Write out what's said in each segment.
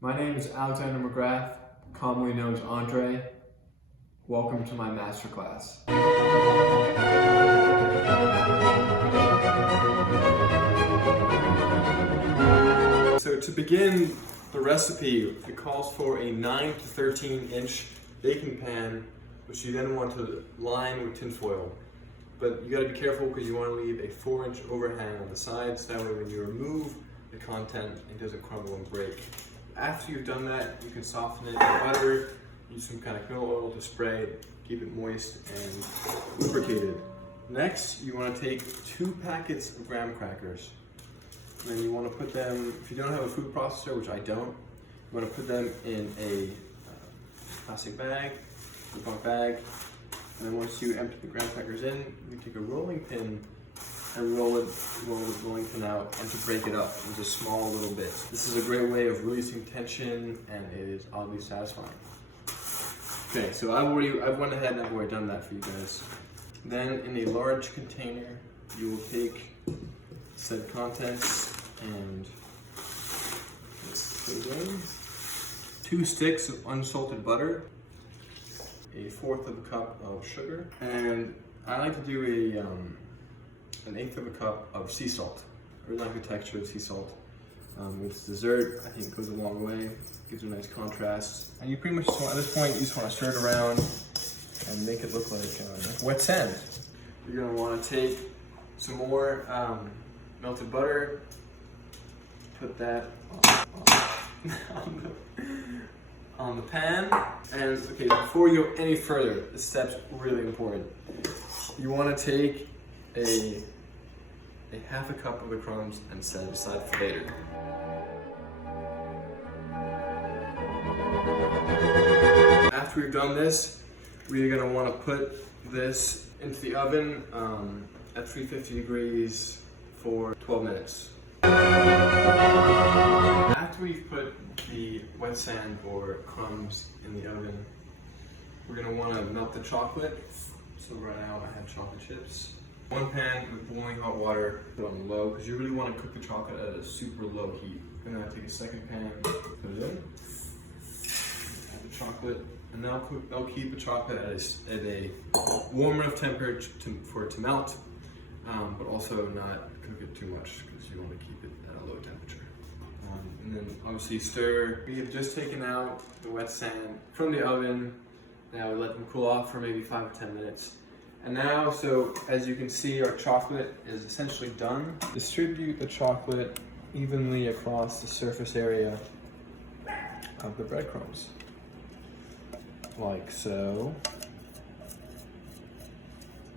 My name is Alexander McGrath, commonly known as Andre. Welcome to my masterclass. So to begin the recipe, it calls for a 9 to 13 inch baking pan, which you then want to line with tin foil. But you gotta be careful because you want to leave a 4-inch overhang on the sides. That way when you remove the content, it doesn't crumble and break. After you've done that, you can soften it with butter, use some kind of canola oil to spray it, keep it moist and lubricated. Next, you want to take 2 packets of graham crackers. And then you want to put them, if you don't have a food processor, which I don't, you want to put them in a plastic bag, Ziploc bag. And then once you empty the graham crackers in, you take a rolling pin and roll the rolling pin out and to break it up into small little bits. This is a great way of releasing tension and it is oddly satisfying. Okay, so I've went ahead and I've already done that for you guys. Then in a large container, you will take said contents and put it in. 2 sticks of unsalted butter, a 1/4 of a cup of sugar, and I like to do an 1/8 of a cup of sea salt. I really like the texture of sea salt. With dessert, I think it goes a long way. Gives a nice contrast. And you pretty much just want, at this point, you just want to stir it around and make it look like wet sand. You're going to want to take some more melted butter, put that on the pan. And okay, before you go any further, this step's really important. You want to take a 1/2 cup of the crumbs and set it aside for later. After we've done this, we're going to want to put this into the oven at 350 degrees for 12 minutes. After we've put the wet sand or crumbs in the oven, we're going to want to melt the chocolate. So right now I have chocolate chips. 1 pan with boiling hot water, put it on low, because you really want to cook the chocolate at a super low heat. And then I take a 2nd pan, put it in, add the chocolate, and then I'll keep the chocolate at a warm enough temperature for it to melt, but also not cook it too much, because you want to keep it at a low temperature. And then obviously stir. We have just taken out the wet sand from the oven. Now we let them cool off for maybe 5 or 10 minutes. And now, so as you can see, our chocolate is essentially done. Distribute the chocolate evenly across the surface area of the breadcrumbs, like so.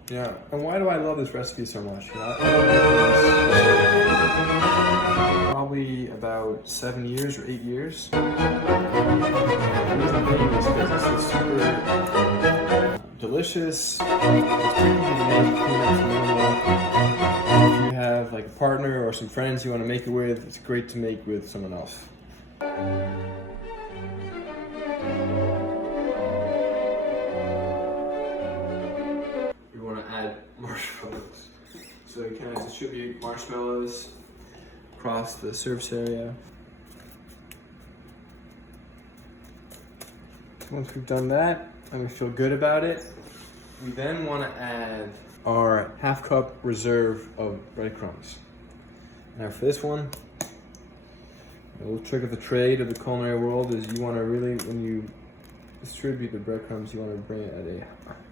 Yeah, and why do I love this recipe so much? You know, probably about 7 years or 8 years. The reason being is because this is super delicious. It's pretty easy to make, peanuts minimal. If you have like a partner or some friends you want to make it with, it's great to make with someone else. We want to add marshmallows. So you kind of distribute marshmallows across the surface area. Once we've done that, and we feel good about it, we then want to add our 1/2 cup reserve of breadcrumbs. Now for this one, a little trick of the trade of the culinary world is you want to really, when you distribute the breadcrumbs, you want to bring it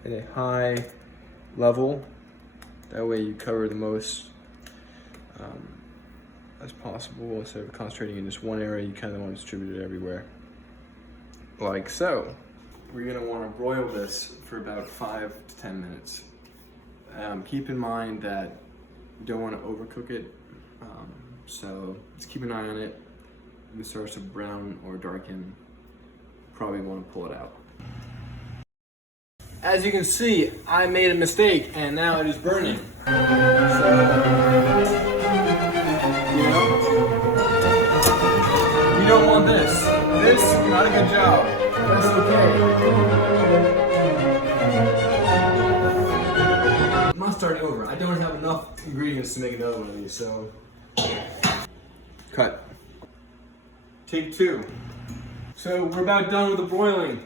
at a high level. That way you cover the most as possible. Instead of concentrating in just one area, you kind of want to distribute it everywhere. Like so. We're going to want to broil this for about 5 to 10 minutes. Keep in mind that you don't want to overcook it, so just keep an eye on it. If it starts to brown or darken, probably want to pull it out. As you can see, I made a mistake and now it is burning. So, you know, you don't want this. This, not a good job. That's okay. I'm not starting over. I don't have enough ingredients to make another one of these, so cut. Take 2. So we're about done with the broiling.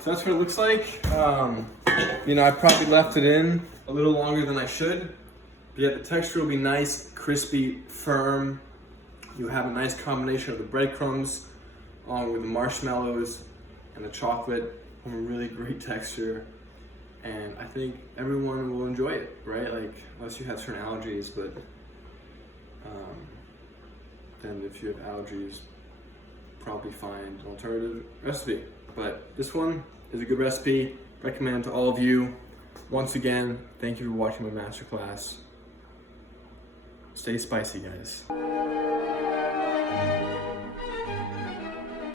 So that's what it looks like. You know, I probably left it in a little longer than I should. But yeah, the texture will be nice, crispy, firm. You have a nice combination of the breadcrumbs along with the marshmallows and the chocolate. A really great texture. And I think everyone will enjoy it, right? Like, unless you have certain allergies, but then if you have allergies, probably find an alternative recipe. But this one is a good recipe. Recommend to all of you. Once again, thank you for watching my masterclass. Stay spicy, guys.